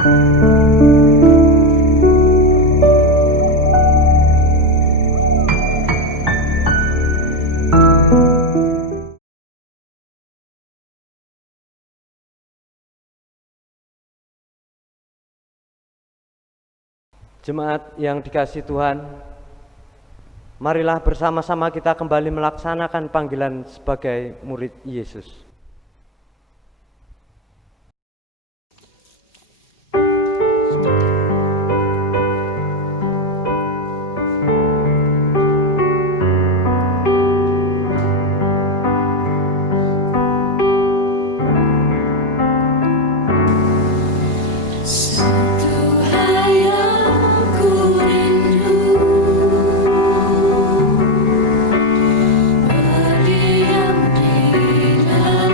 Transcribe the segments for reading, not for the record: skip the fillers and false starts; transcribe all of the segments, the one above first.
Jemaat yang dikasihi Tuhan, marilah bersama-sama kita kembali melaksanakan panggilan sebagai murid Yesus. Berdiam di dalam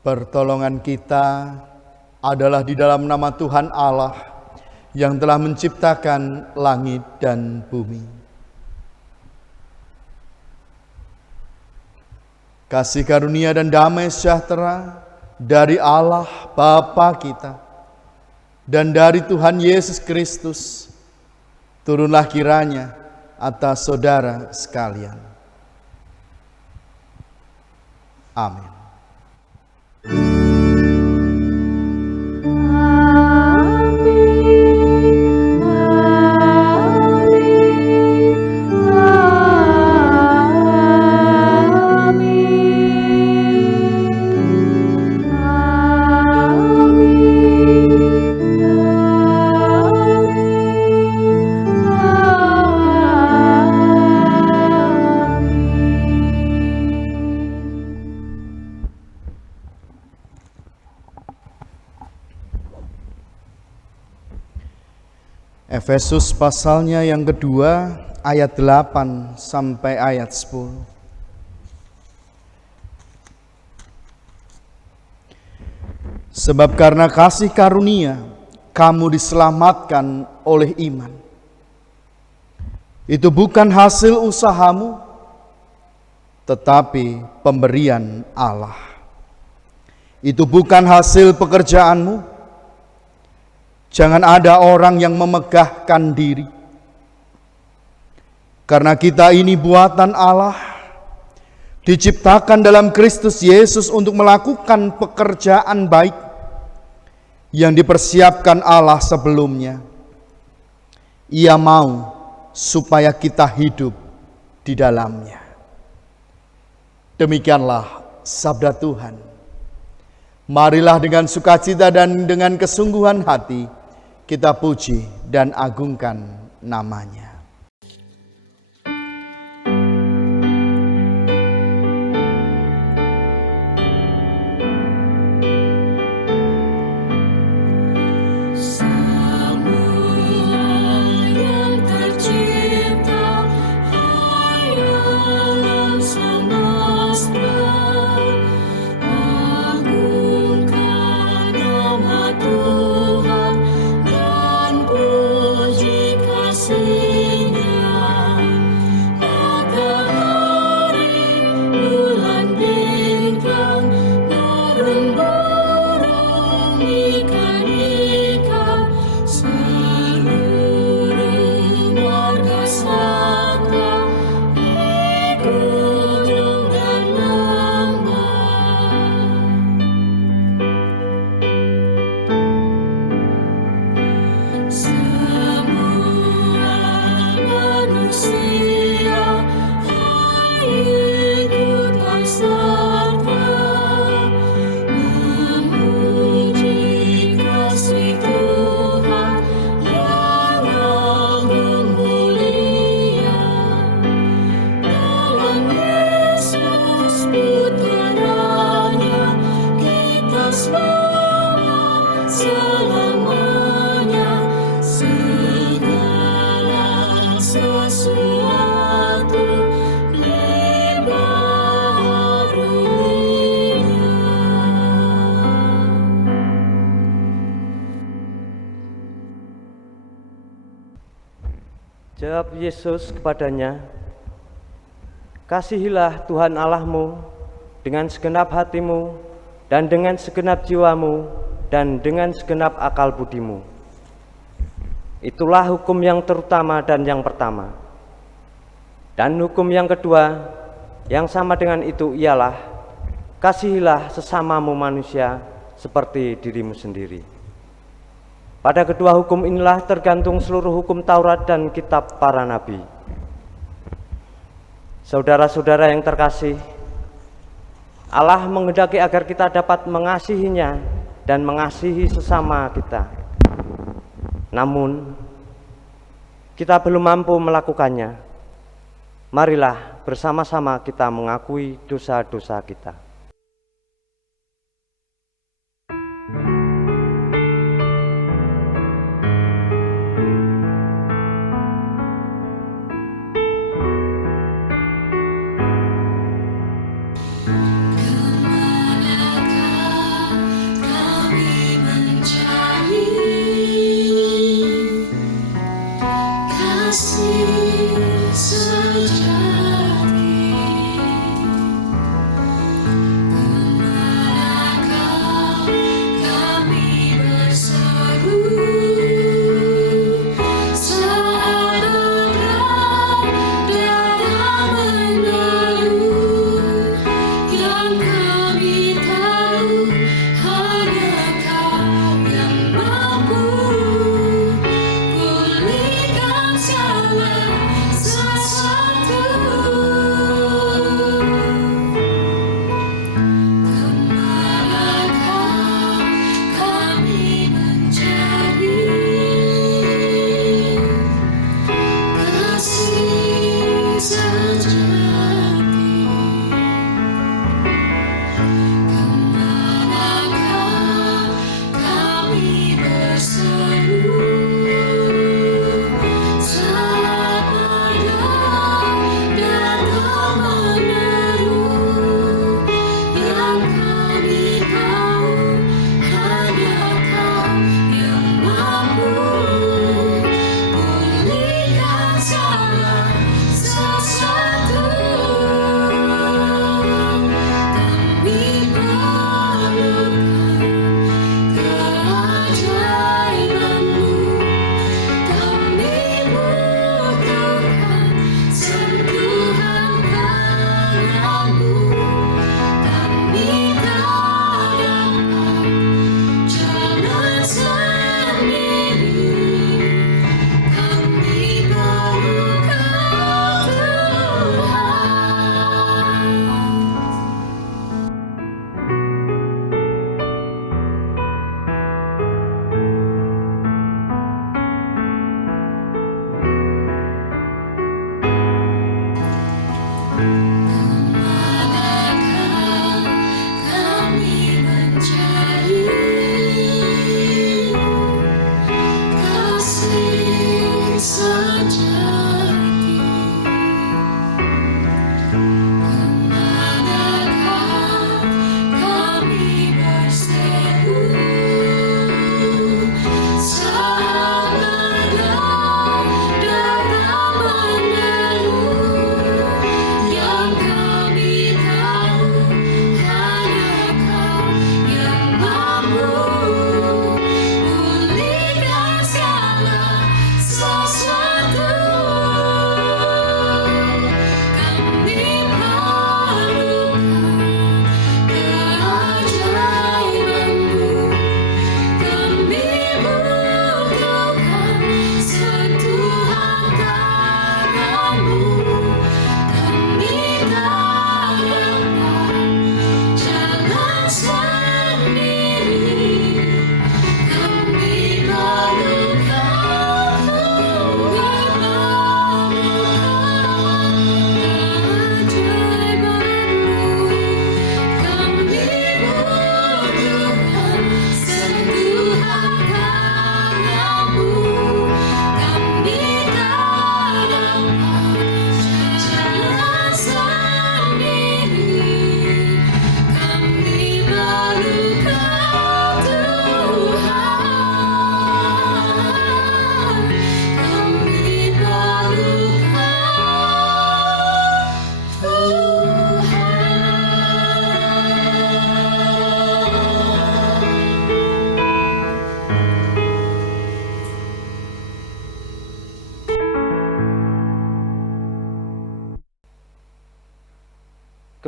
Pertolongan kita adalah di dalam nama Tuhan Allah yang telah menciptakan langit dan bumi. Kasih karunia dan damai sejahtera dari Allah Bapa kita dan dari Tuhan Yesus Kristus turunlah kiranya atas saudara sekalian. Amin. Efesus pasalnya yang kedua ayat 8 sampai ayat 10. Sebab karena kasih karunia kamu diselamatkan oleh iman. Itu bukan hasil usahamu, tetapi pemberian Allah. Itu bukan hasil pekerjaanmu. Jangan ada orang yang memegahkan diri. Karena kita ini buatan Allah, diciptakan dalam Kristus Yesus untuk melakukan pekerjaan baik yang dipersiapkan Allah sebelumnya. Ia mau supaya kita hidup di dalamnya. Demikianlah sabda Tuhan. Marilah dengan sukacita dan dengan kesungguhan hati kita puji dan agungkan namanya. Jawab Yesus kepadanya, "Kasihilah Tuhan Allahmu dengan segenap hatimu dan dengan segenap jiwamu dan dengan segenap akal budimu. Itulah hukum yang terutama dan yang pertama. Dan hukum yang kedua yang sama dengan itu ialah, kasihilah sesamamu manusia seperti dirimu sendiri. Pada kedua hukum inilah tergantung seluruh hukum Taurat dan kitab para nabi." Saudara-saudara yang terkasih, Allah menghendaki agar kita dapat mengasihinya dan mengasihi sesama kita. Namun, kita belum mampu melakukannya. Marilah bersama-sama kita mengakui dosa-dosa kita. Kemanakah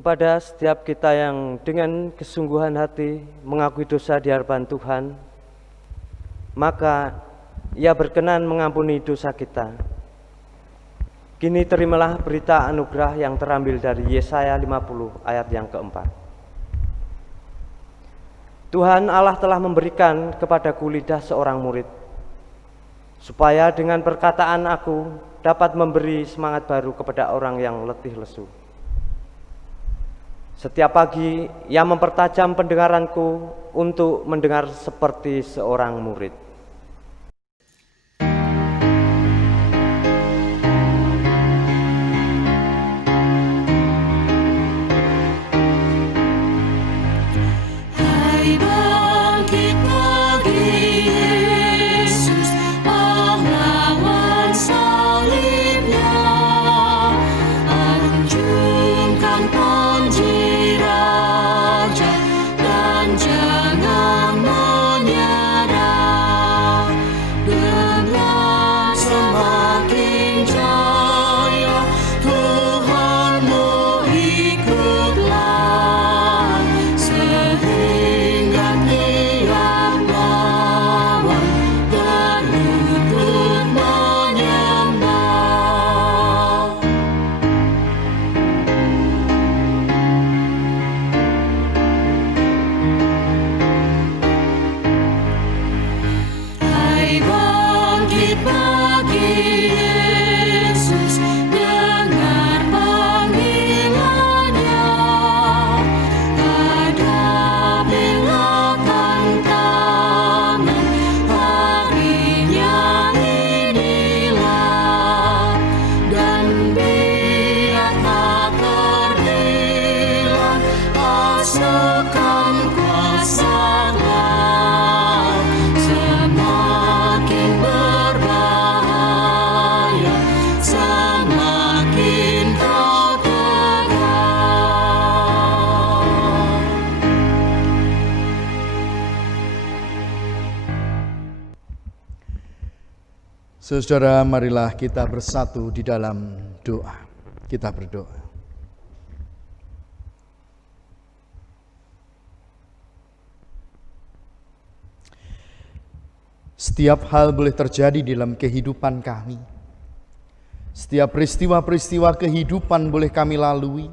kepada setiap kita yang dengan kesungguhan hati mengakui dosa di hadapan Tuhan, maka Ia berkenan mengampuni dosa kita. Kini terimalah berita anugerah yang terambil dari Yesaya 50 ayat yang keempat. Tuhan Allah telah memberikan kepadaku lidah seorang murid, supaya dengan perkataan aku dapat memberi semangat baru kepada orang yang letih lesu. Setiap pagi Ia mempertajam pendengaranku untuk mendengar seperti seorang murid. Saudara, marilah kita bersatu di dalam doa. Kita berdoa. Setiap hal boleh terjadi dalam kehidupan kami. Setiap peristiwa-peristiwa kehidupan boleh kami lalui.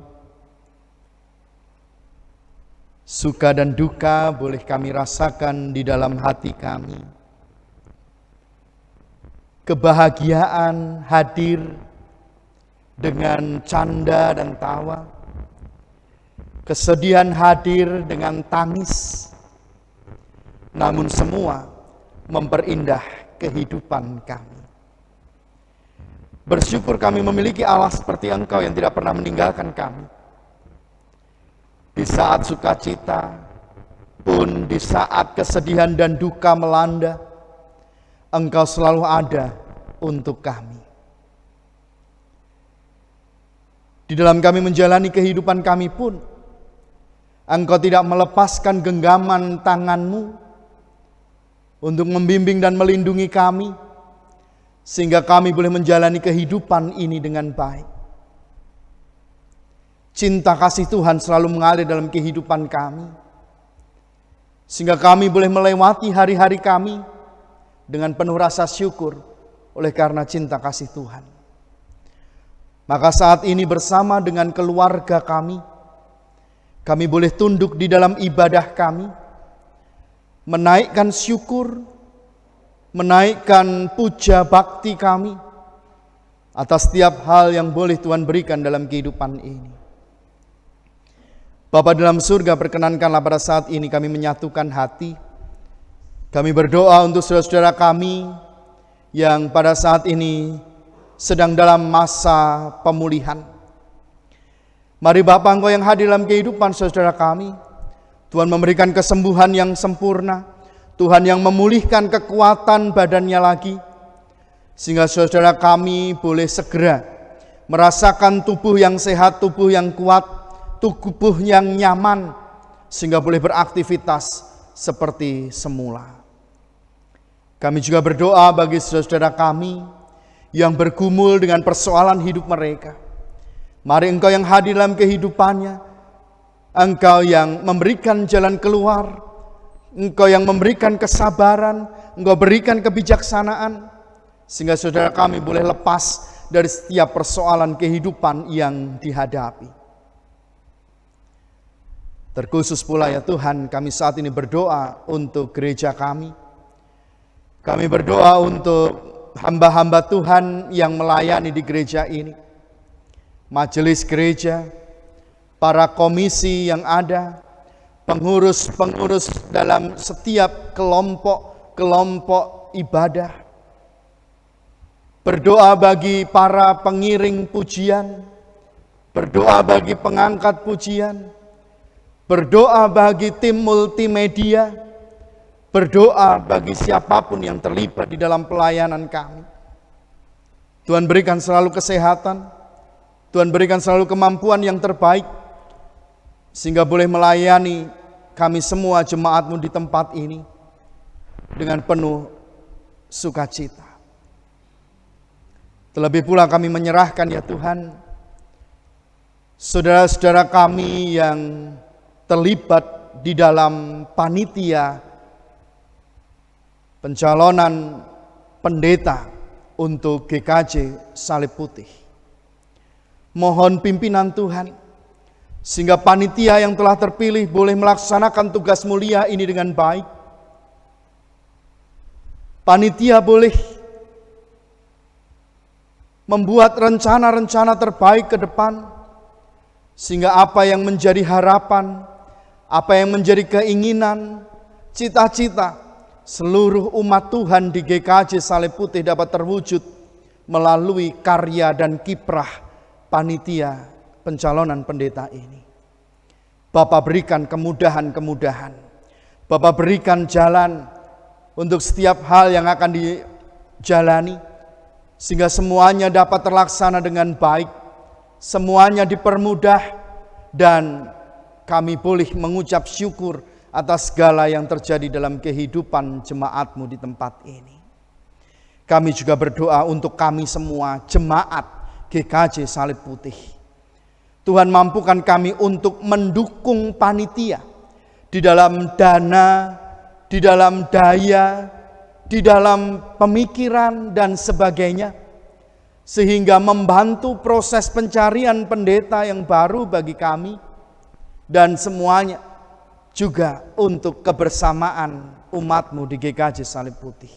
Suka dan duka boleh kami rasakan di dalam hati kami. Kebahagiaan hadir dengan canda dan tawa. Kesedihan hadir dengan tangis. Namun semua memperindah kehidupan kami. Bersyukur kami memiliki Allah seperti Engkau yang tidak pernah meninggalkan kami. Di saat sukacita pun, di saat kesedihan dan duka melanda, Engkau selalu ada untuk kami. Di dalam kami menjalani kehidupan kami pun, Engkau tidak melepaskan genggaman tangan-Mu untuk membimbing dan melindungi kami, sehingga kami boleh menjalani kehidupan ini dengan baik. Cinta kasih Tuhan selalu mengalir dalam kehidupan kami, sehingga kami boleh melewati hari-hari kami dengan penuh rasa syukur oleh karena cinta kasih Tuhan. Maka saat ini bersama dengan keluarga kami boleh tunduk di dalam ibadah kami, menaikkan syukur, menaikkan puja bakti kami atas setiap hal yang boleh Tuhan berikan dalam kehidupan ini. Bapa dalam surga, perkenankanlah pada saat ini kami menyatukan hati. Kami berdoa untuk saudara-saudara kami yang pada saat ini sedang dalam masa pemulihan. Mari Bapa, Engkau yang hadir dalam kehidupan saudara kami, Tuhan memberikan kesembuhan yang sempurna, Tuhan yang memulihkan kekuatan badannya lagi, sehingga saudara kami boleh segera merasakan tubuh yang sehat, tubuh yang kuat, tubuh yang nyaman, sehingga boleh beraktivitas seperti semula. Kami juga berdoa bagi saudara kami yang bergumul dengan persoalan hidup mereka. Mari Engkau yang hadir dalam kehidupannya, Engkau yang memberikan jalan keluar, Engkau yang memberikan kesabaran, Engkau berikan kebijaksanaan, sehingga saudara kami boleh lepas dari setiap persoalan kehidupan yang dihadapi. Terkhusus pula ya Tuhan, kami saat ini berdoa untuk gereja kami. Kami berdoa untuk hamba-hamba Tuhan yang melayani di gereja ini. Majelis gereja, para komisi yang ada, pengurus-pengurus dalam setiap kelompok-kelompok ibadah. Berdoa bagi para pengiring pujian, berdoa bagi pengangkat pujian, berdoa bagi tim multimedia, berdoa bagi siapapun yang terlibat di dalam pelayanan kami. Tuhan berikan selalu kesehatan, Tuhan berikan selalu kemampuan yang terbaik, sehingga boleh melayani kami semua jemaat-Mu di tempat ini dengan penuh sukacita. Terlebih pula kami menyerahkan ya Tuhan, saudara-saudara kami yang terlibat di dalam panitia pencalonan pendeta untuk GKJ Salib Putih. Mohon pimpinan Tuhan, sehingga panitia yang telah terpilih boleh melaksanakan tugas mulia ini dengan baik. Panitia boleh membuat rencana-rencana terbaik ke depan, sehingga apa yang menjadi harapan, apa yang menjadi keinginan, cita-cita seluruh umat Tuhan di GKJ Salib Putih dapat terwujud melalui karya dan kiprah panitia pencalonan pendeta ini. Bapa berikan kemudahan-kemudahan, Bapa berikan jalan untuk setiap hal yang akan dijalani, sehingga semuanya dapat terlaksana dengan baik, semuanya dipermudah, dan kami boleh mengucap syukur atas segala yang terjadi dalam kehidupan jemaat-Mu di tempat ini. Kami juga berdoa untuk kami semua, jemaat GKJ Salib Putih. Tuhan mampukan kami untuk mendukung panitia di dalam dana, di dalam daya, di dalam pemikiran dan sebagainya, sehingga membantu proses pencarian pendeta yang baru bagi kami, dan semuanya juga untuk kebersamaan umat-Mu di GKJ Salib Putih.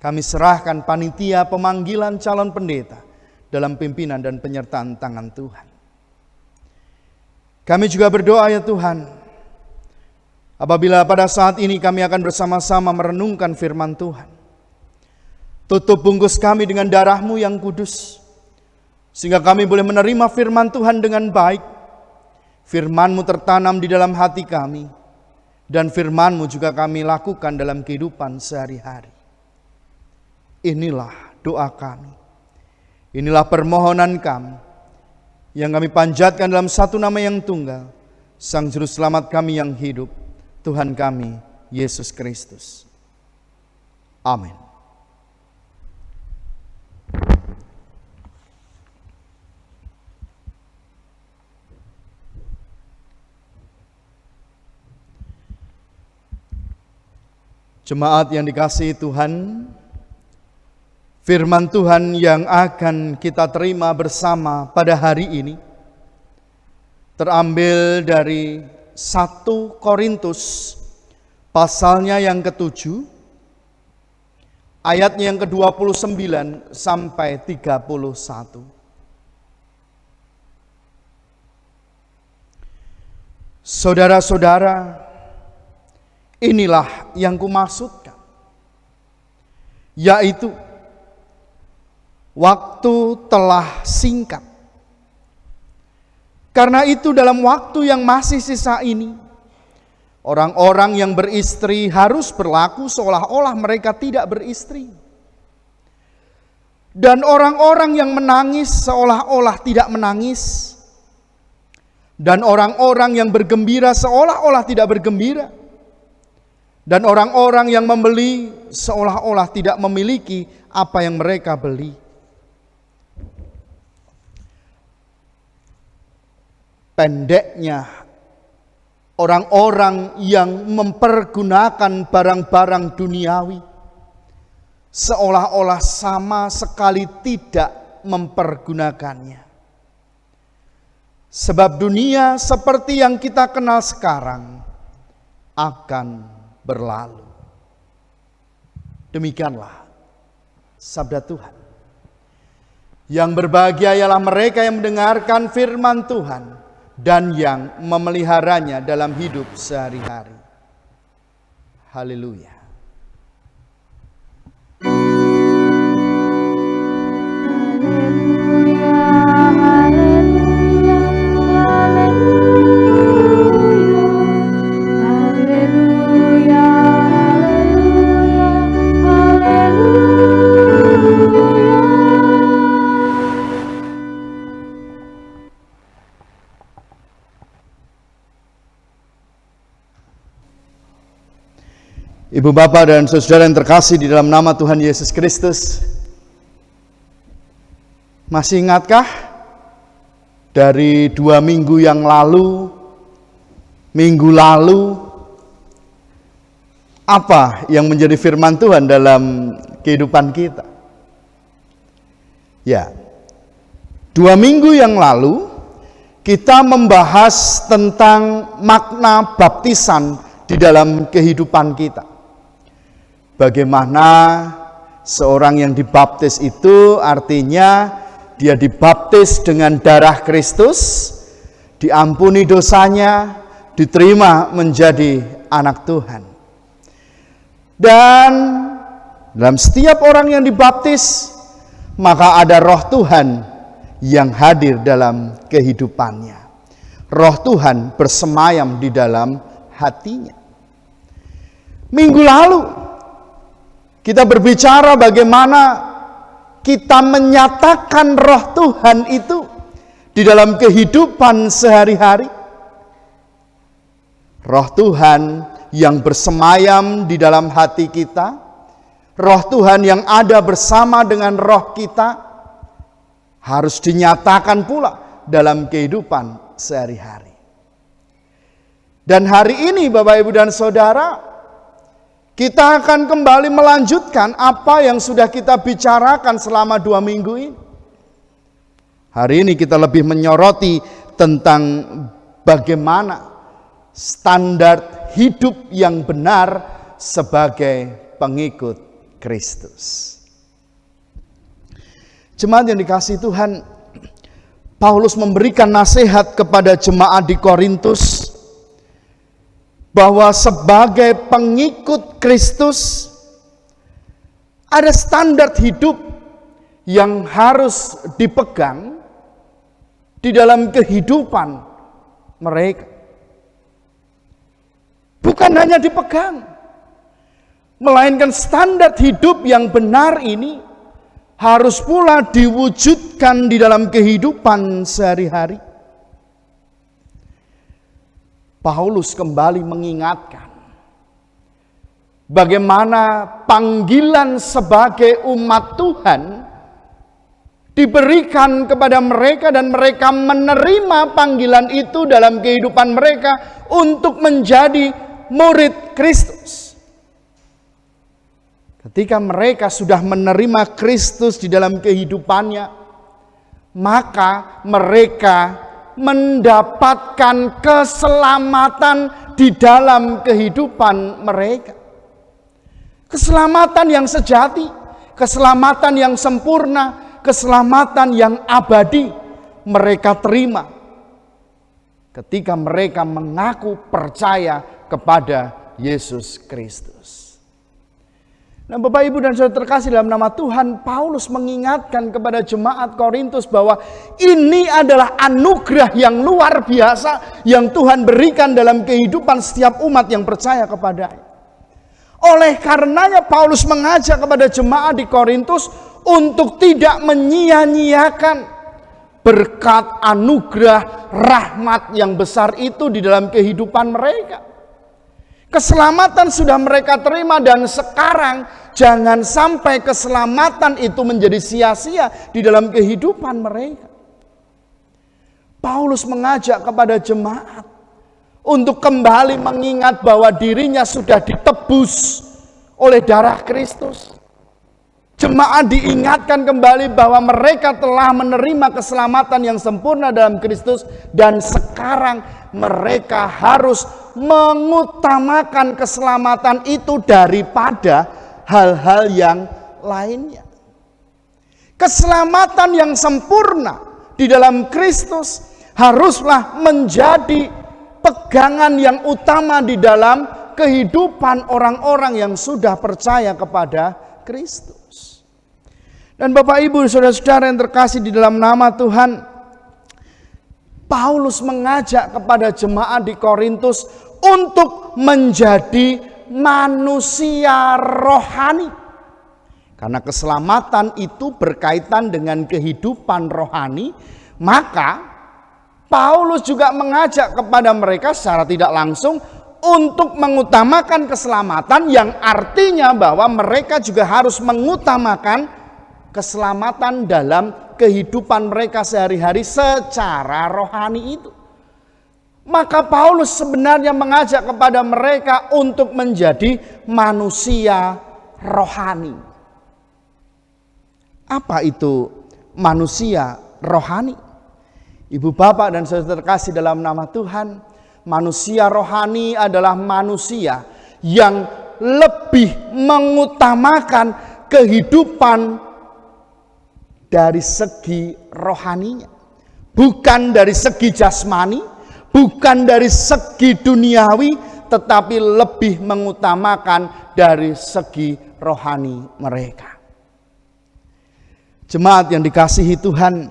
Kami serahkan panitia pemanggilan calon pendeta dalam pimpinan dan penyertaan tangan Tuhan. Kami juga berdoa ya Tuhan, apabila pada saat ini kami akan bersama-sama merenungkan firman Tuhan, tutup bungkus kami dengan darah-Mu yang kudus, sehingga kami boleh menerima firman Tuhan dengan baik. Firman-Mu tertanam di dalam hati kami, dan firman-Mu juga kami lakukan dalam kehidupan sehari-hari. Inilah doa kami, inilah permohonan kami, yang kami panjatkan dalam satu nama yang tunggal, Sang Juru Selamat kami yang hidup, Tuhan kami, Yesus Kristus. Amin. Jemaat yang dikasihi Tuhan, firman Tuhan yang akan kita terima bersama pada hari ini terambil dari 1 Korintus pasalnya yang ke-7, ayatnya yang ke-29 sampai 31. Saudara-saudara, inilah yang kumaksudkan, yaitu waktu telah singkat. Karena itu dalam waktu yang masih sisa ini, orang-orang yang beristri harus berlaku seolah-olah mereka tidak beristri. Dan orang-orang yang menangis seolah-olah tidak menangis. Dan orang-orang yang bergembira seolah-olah tidak bergembira. Dan orang-orang yang membeli seolah-olah tidak memiliki apa yang mereka beli. pendeknya orang-orang yang mempergunakan barang-barang duniawi seolah-olah sama sekali tidak mempergunakannya. Sebab dunia seperti yang kita kenal sekarang akan berlalu. Demikianlah sabda Tuhan. Yang berbahagia ialah mereka yang mendengarkan firman Tuhan dan yang memeliharanya dalam hidup sehari-hari. Haleluya. Ibu bapak dan saudara yang terkasih di dalam nama Tuhan Yesus Kristus, masih ingatkah dari 2 minggu yang lalu, minggu lalu, apa yang menjadi firman Tuhan dalam kehidupan kita? Ya, 2 minggu yang lalu kita membahas tentang makna baptisan di dalam kehidupan kita. Bagaimana seorang yang dibaptis itu artinya dia dibaptis dengan darah Kristus, diampuni dosanya, diterima menjadi anak Tuhan. Dan dalam setiap orang yang dibaptis, maka ada roh Tuhan yang hadir dalam kehidupannya. Roh Tuhan bersemayam di dalam hatinya. Minggu lalu kita berbicara bagaimana kita menyatakan roh Tuhan itu di dalam kehidupan sehari-hari. Roh Tuhan yang bersemayam di dalam hati kita, roh Tuhan yang ada bersama dengan roh kita, harus dinyatakan pula dalam kehidupan sehari-hari. Dan hari ini Bapak Ibu dan Saudara, kita akan kembali melanjutkan apa yang sudah kita bicarakan selama 2 minggu ini. Hari ini kita lebih menyoroti tentang bagaimana standar hidup yang benar sebagai pengikut Kristus. Jemaat yang dikasihi Tuhan, Paulus memberikan nasihat kepada jemaat di Korintus bahwa sebagai pengikut Kristus ada standar hidup yang harus dipegang di dalam kehidupan mereka. Bukan hanya dipegang, melainkan standar hidup yang benar ini harus pula diwujudkan di dalam kehidupan sehari-hari. Paulus kembali mengingatkan bagaimana panggilan sebagai umat Tuhan diberikan kepada mereka dan mereka menerima panggilan itu dalam kehidupan mereka untuk menjadi murid Kristus. Ketika mereka sudah menerima Kristus di dalam kehidupannya, maka mereka mendapatkan keselamatan di dalam kehidupan mereka. Keselamatan yang sejati, keselamatan yang sempurna, keselamatan yang abadi mereka terima ketika mereka mengaku percaya kepada Yesus Kristus. Nah, Bapak Ibu dan Saudara terkasih dalam nama Tuhan, Paulus mengingatkan kepada jemaat Korintus bahwa ini adalah anugerah yang luar biasa yang Tuhan berikan dalam kehidupan setiap umat yang percaya kepadanya. Oleh karenanya Paulus mengajak kepada jemaat di Korintus untuk tidak menyia-nyiakan berkat anugerah rahmat yang besar itu di dalam kehidupan mereka. Keselamatan sudah mereka terima dan sekarang jangan sampai keselamatan itu menjadi sia-sia di dalam kehidupan mereka. Paulus mengajak kepada jemaat untuk kembali mengingat bahwa dirinya sudah ditebus oleh darah Kristus. Jemaat diingatkan kembali bahwa mereka telah menerima keselamatan yang sempurna dalam Kristus, dan sekarang mereka harus mengutamakan keselamatan itu daripada hal-hal yang lainnya. Keselamatan yang sempurna di dalam Kristus haruslah menjadi pegangan yang utama di dalam kehidupan orang-orang yang sudah percaya kepada Kristus. Dan Bapak Ibu, saudara-saudara yang terkasih di dalam nama Tuhan, Paulus mengajak kepada jemaat di Korintus untuk menjadi manusia rohani. Karena keselamatan itu berkaitan dengan kehidupan rohani, maka Paulus juga mengajak kepada mereka secara tidak langsung untuk mengutamakan keselamatan, yang artinya bahwa mereka juga harus mengutamakan keselamatan dalam kehidupan mereka sehari-hari secara rohani itu. Maka Paulus sebenarnya mengajak kepada mereka untuk menjadi manusia rohani. Apa itu manusia rohani? Ibu, bapak, dan saudara terkasih dalam nama Tuhan, manusia rohani adalah manusia yang lebih mengutamakan kehidupan dari segi rohaninya, bukan dari segi jasmani, bukan dari segi duniawi, tetapi lebih mengutamakan dari segi rohani mereka. Jemaat yang dikasihi Tuhan,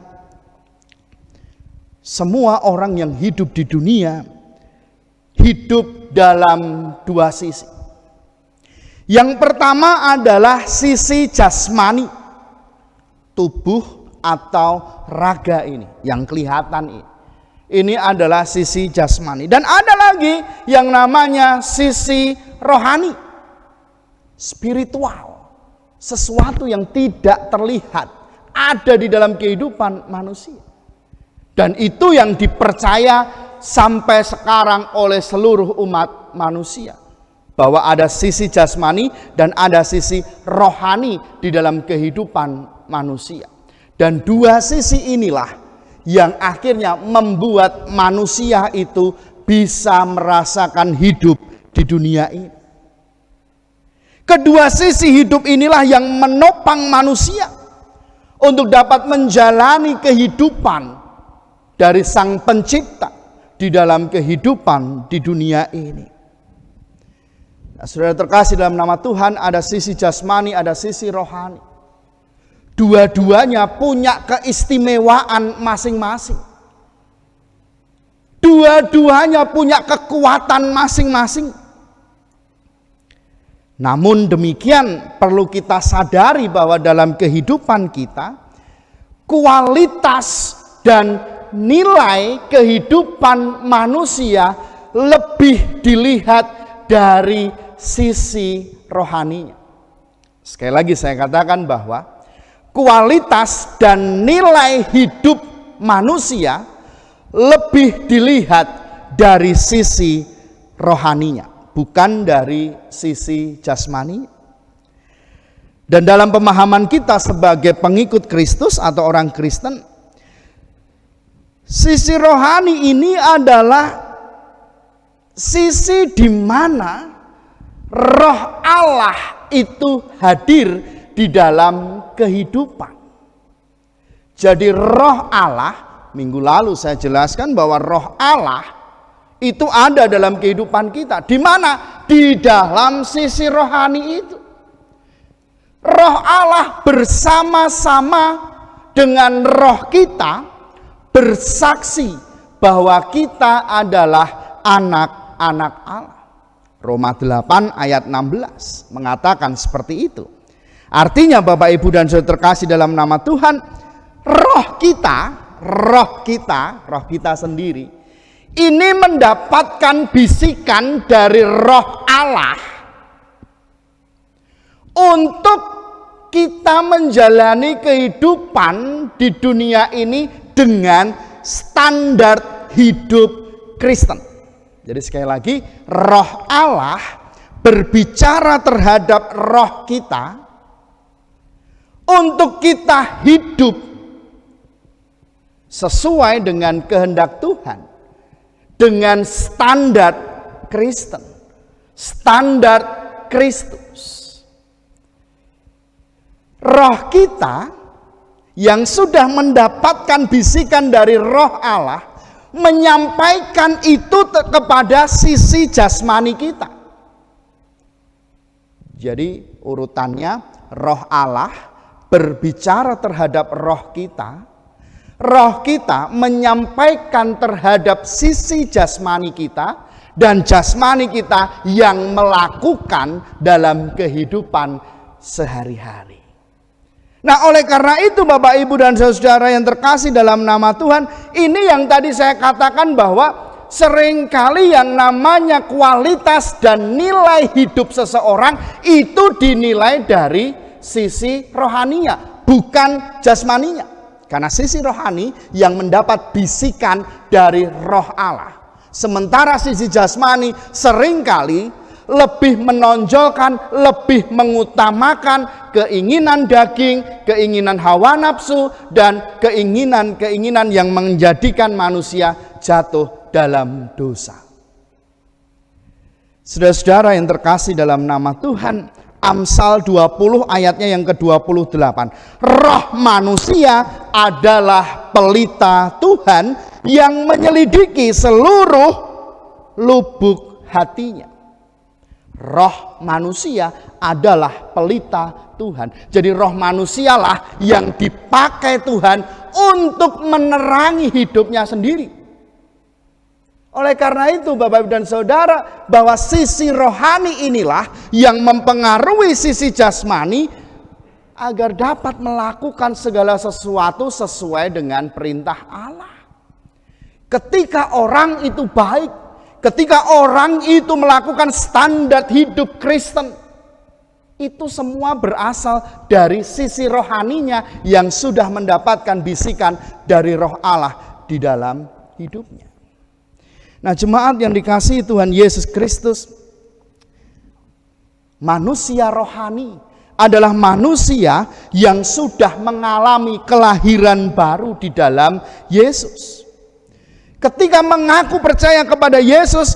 semua orang yang hidup di dunia hidup dalam dua sisi. Yang pertama adalah sisi jasmani, tubuh atau raga ini yang kelihatan ini. Ini adalah sisi jasmani. Dan ada lagi yang namanya sisi rohani, spiritual, sesuatu yang tidak terlihat ada di dalam kehidupan manusia. Dan itu yang dipercaya sampai sekarang oleh seluruh umat manusia, bahwa ada sisi jasmani dan ada sisi rohani di dalam kehidupan manusia. Dan dua sisi inilah yang akhirnya membuat manusia itu bisa merasakan hidup di dunia ini. Kedua sisi hidup inilah yang menopang manusia untuk dapat menjalani kehidupan dari Sang Pencipta di dalam kehidupan di dunia ini. Nah, saudara terkasih dalam nama Tuhan, ada sisi jasmani, ada sisi rohani. Dua-duanya punya keistimewaan masing-masing. Dua-duanya punya kekuatan masing-masing. Namun demikian perlu kita sadari bahwa dalam kehidupan kita, kualitas dan nilai kehidupan manusia lebih dilihat dari sisi rohaninya. Sekali lagi saya katakan bahwa kualitas dan nilai hidup manusia lebih dilihat dari sisi rohaninya, bukan dari sisi jasmani. Dan dalam pemahaman kita sebagai pengikut Kristus atau orang Kristen, sisi rohani ini adalah sisi di mana Roh Allah itu hadir di dalam kehidupan. Jadi Roh Allah, minggu lalu saya jelaskan bahwa Roh Allah itu ada dalam kehidupan kita. Di mana? Di dalam sisi rohani itu. Roh Allah bersama-sama dengan roh kita bersaksi bahwa kita adalah anak-anak Allah. Roma 8 ayat 16 mengatakan seperti itu. Artinya Bapak Ibu dan Saudara terkasih dalam nama Tuhan, roh kita sendiri ini mendapatkan bisikan dari Roh Allah untuk kita menjalani kehidupan di dunia ini dengan standar hidup Kristen. Jadi sekali lagi, Roh Allah berbicara terhadap roh kita untuk kita hidup sesuai dengan kehendak Tuhan, dengan standar Kristen, standar Kristus. Roh kita yang sudah mendapatkan bisikan dari Roh Allah menyampaikan itu kepada sisi jasmani kita. Jadi urutannya, Roh Allah berbicara terhadap roh kita menyampaikan terhadap sisi jasmani kita, dan jasmani kita yang melakukan dalam kehidupan sehari-hari. Nah, oleh karena itu Bapak Ibu dan Saudara yang terkasih dalam nama Tuhan, ini yang tadi saya katakan bahwa seringkali yang namanya kualitas dan nilai hidup seseorang itu dinilai dari sisi rohaninya, bukan jasmaninya. Karena sisi rohani yang mendapat bisikan dari Roh Allah. Sementara sisi jasmani seringkali lebih menonjolkan, lebih mengutamakan keinginan daging, keinginan hawa nafsu, dan keinginan-keinginan yang menjadikan manusia jatuh dalam dosa. Saudara-saudara yang terkasih dalam nama Tuhan, Amsal 20 ayatnya yang ke-28. Roh manusia adalah pelita Tuhan yang menyelidiki seluruh lubuk hatinya. Roh manusia adalah pelita Tuhan. Jadi roh manusialah yang dipakai Tuhan untuk menerangi hidupnya sendiri. Oleh karena itu Bapak Ibu dan Saudara, bahwa sisi rohani inilah yang mempengaruhi sisi jasmani agar dapat melakukan segala sesuatu sesuai dengan perintah Allah. Ketika orang itu baik, ketika orang itu melakukan standar hidup Kristen, itu semua berasal dari sisi rohaninya yang sudah mendapatkan bisikan dari Roh Allah di dalam hidupnya. Nah, jemaat yang dikasihi Tuhan Yesus Kristus, manusia rohani adalah manusia yang sudah mengalami kelahiran baru di dalam Yesus. Ketika mengaku percaya kepada Yesus,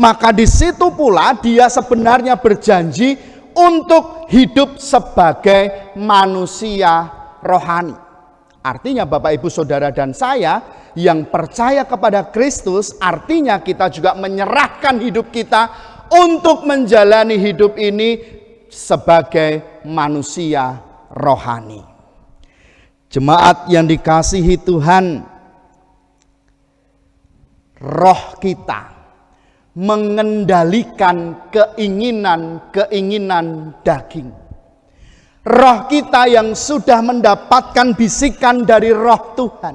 maka di situ pula dia sebenarnya berjanji untuk hidup sebagai manusia rohani. Artinya Bapak Ibu Saudara dan saya yang percaya kepada Kristus, artinya kita juga menyerahkan hidup kita untuk menjalani hidup ini sebagai manusia rohani. Jemaat yang dikasihi Tuhan, roh kita mengendalikan keinginan-keinginan daging. Roh kita yang sudah mendapatkan bisikan dari Roh Tuhan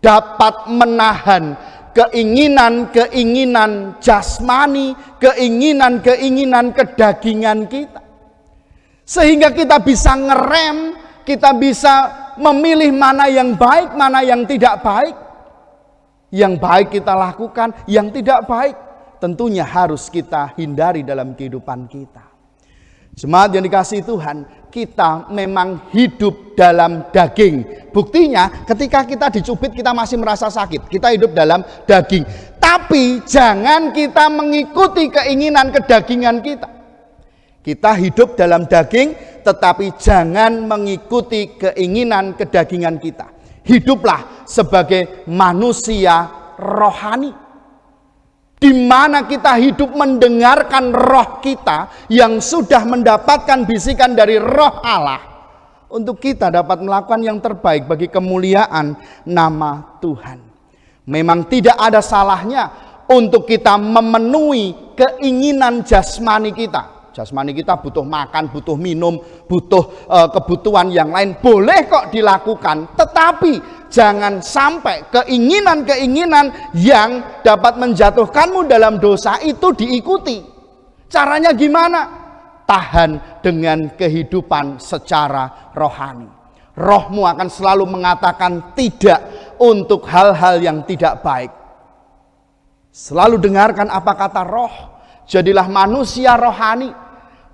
dapat menahan keinginan-keinginan jasmani, keinginan-keinginan kedagingan kita. Sehingga kita bisa ngerem, kita bisa memilih mana yang baik, mana yang tidak baik. Yang baik kita lakukan, yang tidak baik tentunya harus kita hindari dalam kehidupan kita. Jemaat yang dikasihi Tuhan, kita memang hidup dalam daging. Buktinya ketika kita dicubit kita masih merasa sakit. Kita hidup dalam daging. Tapi jangan kita mengikuti keinginan kedagingan kita. Kita hidup dalam daging, tetapi jangan mengikuti keinginan kedagingan kita. Hiduplah sebagai manusia rohani, di mana kita hidup mendengarkan roh kita yang sudah mendapatkan bisikan dari Roh Allah, untuk kita dapat melakukan yang terbaik bagi kemuliaan nama Tuhan. Memang tidak ada salahnya untuk kita memenuhi keinginan jasmani kita. Jasmani kita butuh makan, butuh minum, butuh kebutuhan yang lain. Boleh kok dilakukan. Tetapi jangan sampai keinginan-keinginan yang dapat menjatuhkanmu dalam dosa itu diikuti. Caranya gimana? Tahan dengan kehidupan secara rohani. Rohmu akan selalu mengatakan tidak untuk hal-hal yang tidak baik. Selalu dengarkan apa kata Roh, jadilah manusia rohani,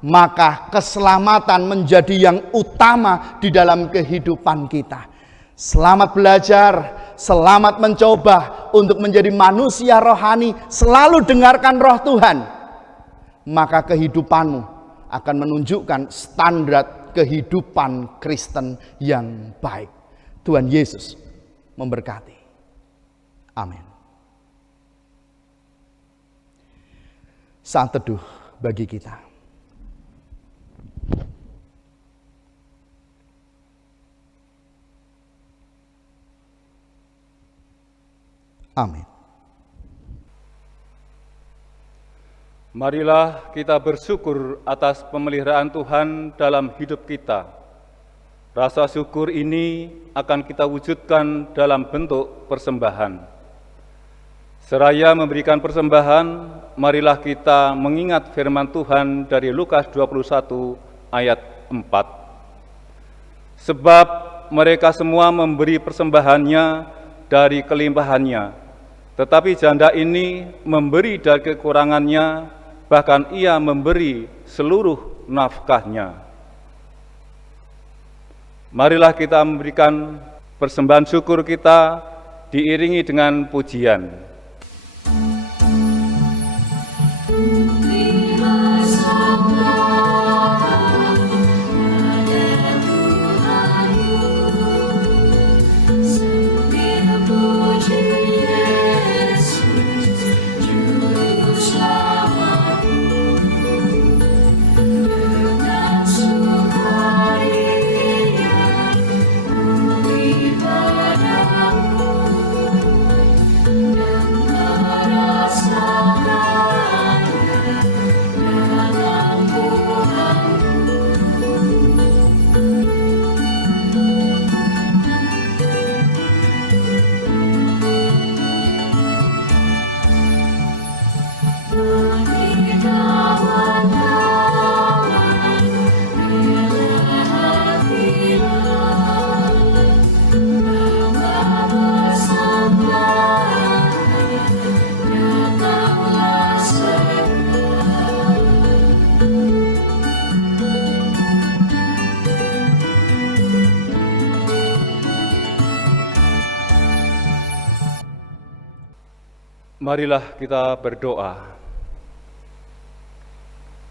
maka keselamatan menjadi yang utama di dalam kehidupan kita. Selamat belajar, selamat mencoba untuk menjadi manusia rohani, selalu dengarkan Roh Tuhan. Maka kehidupanmu akan menunjukkan standar kehidupan Kristen yang baik. Tuhan Yesus memberkati. Amin. Saat teduh bagi kita. Amin. Marilah kita bersyukur atas pemeliharaan Tuhan dalam hidup kita. Rasa syukur ini akan kita wujudkan dalam bentuk persembahan. Seraya memberikan persembahan, marilah kita mengingat firman Tuhan dari Lukas 21 ayat 4. Sebab mereka semua memberi persembahannya dari kelimpahannya, tetapi janda ini memberi dari kekurangannya, bahkan ia memberi seluruh nafkahnya. Marilah kita memberikan persembahan syukur kita diiringi dengan pujian. Marilah kita berdoa.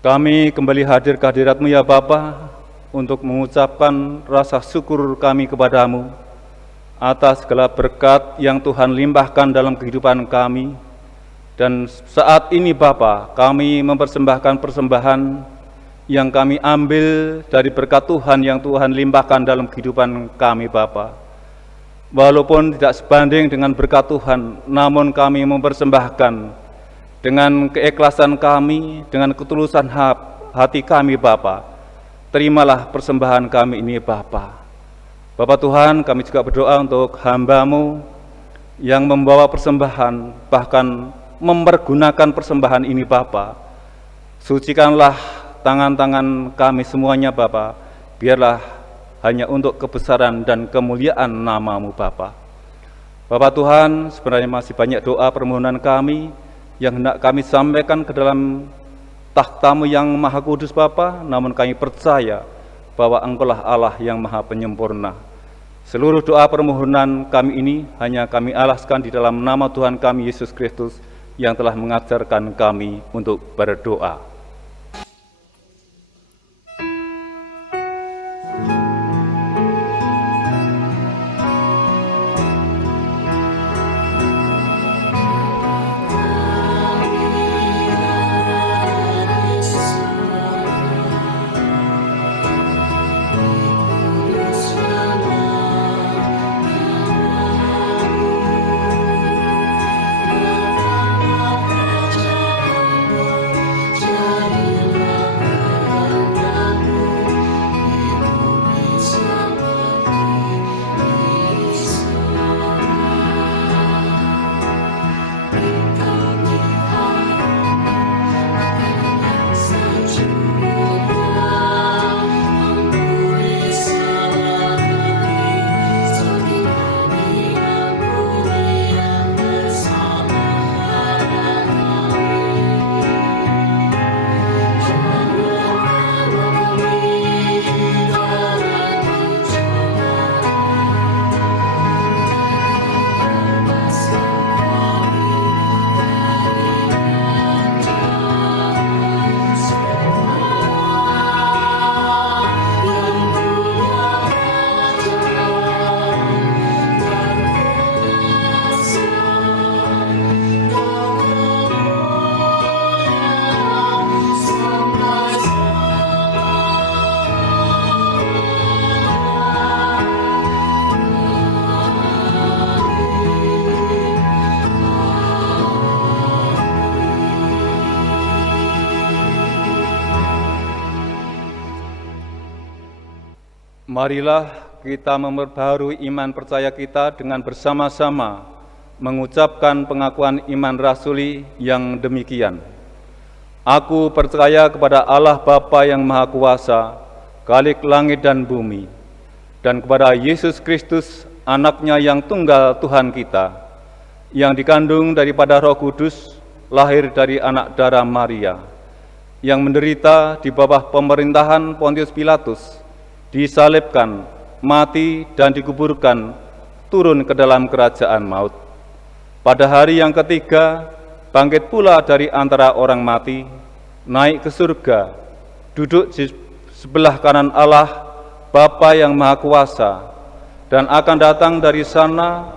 Kami kembali hadir ke hadirat-Mu ya Bapa, untuk mengucapkan rasa syukur kami kepadamu atas segala berkat yang Tuhan limpahkan dalam kehidupan kami. Dan saat ini Bapa, kami mempersembahkan persembahan yang kami ambil dari berkat Tuhan yang Tuhan limpahkan dalam kehidupan kami Bapa. Walaupun tidak sebanding dengan berkat Tuhan, namun kami mempersembahkan dengan keikhlasan kami, dengan ketulusan hati kami Bapa. Terimalah persembahan kami ini Bapa. Bapa Tuhan, kami juga berdoa untuk hamba-Mu yang membawa persembahan, bahkan mempergunakan persembahan ini Bapa. Sucikanlah tangan-tangan kami semuanya Bapa, biarlah hanya untuk kebesaran dan kemuliaan nama-Mu Bapa. Bapak Tuhan, sebenarnya masih banyak doa permohonan kami yang hendak kami sampaikan ke dalam takhta-Mu yang maha kudus Bapa, namun kami percaya bahwa Engkau-lah Allah yang maha penyempurna. Seluruh doa permohonan kami ini hanya kami alaskan di dalam nama Tuhan kami Yesus Kristus yang telah mengajarkan kami untuk berdoa. Jangan Marilah kita memperbaharui iman percaya kita dengan bersama-sama mengucapkan pengakuan iman rasuli yang demikian. Aku percaya kepada Allah Bapa yang Maha Kuasa, Khalik langit dan bumi, dan kepada Yesus Kristus, Anaknya yang tunggal Tuhan kita, yang dikandung daripada Roh Kudus, lahir dari anak darah Maria, yang menderita di bawah pemerintahan Pontius Pilatus, disalibkan, mati dan dikuburkan, turun ke dalam kerajaan maut. Pada hari yang ketiga, bangkit pula dari antara orang mati, naik ke surga, duduk di sebelah kanan Allah, Bapa yang Maha Kuasa, dan akan datang dari sana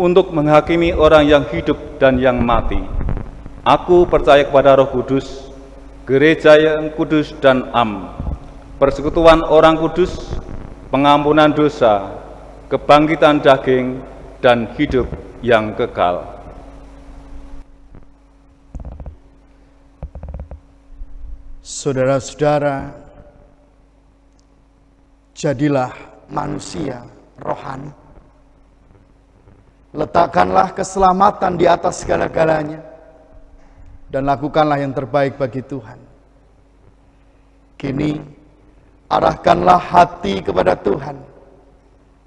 untuk menghakimi orang yang hidup dan yang mati. Aku percaya kepada Roh Kudus, gereja yang kudus dan am, persekutuan orang kudus, pengampunan dosa, kebangkitan daging, dan hidup yang kekal. Saudara-saudara, jadilah manusia rohani. Letakkanlah keselamatan di atas segala-galanya dan lakukanlah yang terbaik bagi Tuhan. Kini, arahkanlah hati kepada Tuhan.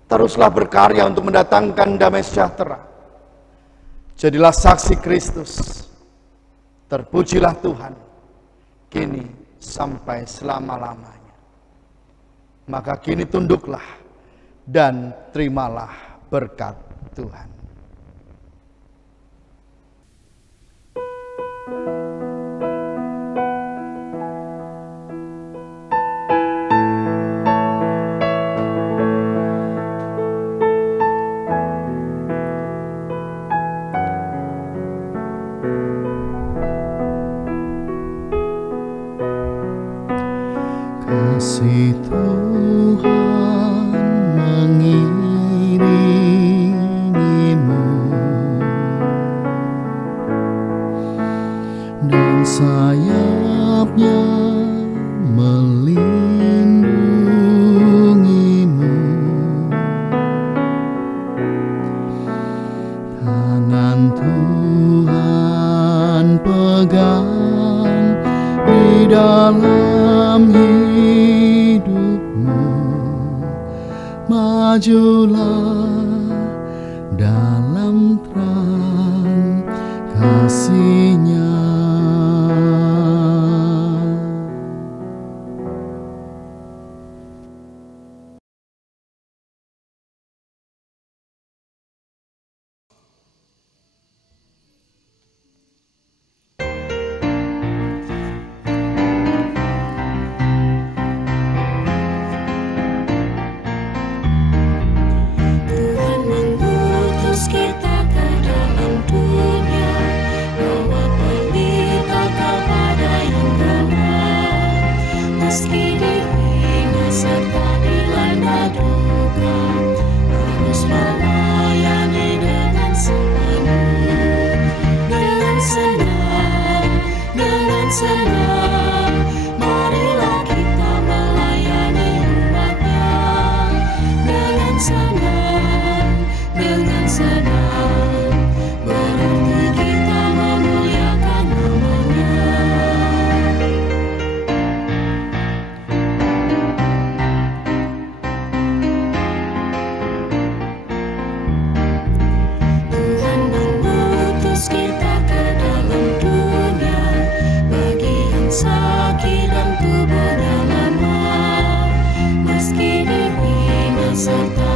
Teruslah berkarya untuk mendatangkan damai sejahtera. Jadilah saksi Kristus. Terpujilah Tuhan, kini sampai selama-lamanya. Maka kini tunduklah dan terimalah berkat Tuhan. Kasih Tuhan mengiringimu dan sayapnya melindungimu. Tangan Tuhan pegang di dalam hidupmu, majulah dalam terang kasih-Nya. Tuhan mengutus kita ke dalam dunia, bawa pelita kepada yang lemah. Meski dihina serta dilanda duka, harus melayani dengan sepenuh. Dengan senang, marilah kita melayani umat-Nya. Dengan senang, berarti kita memuliakan nama-Nya. Tuhan mengutus kita ke dalam dunia, bagi yang sakit dan tubuhnya lemah. Meski dihina serta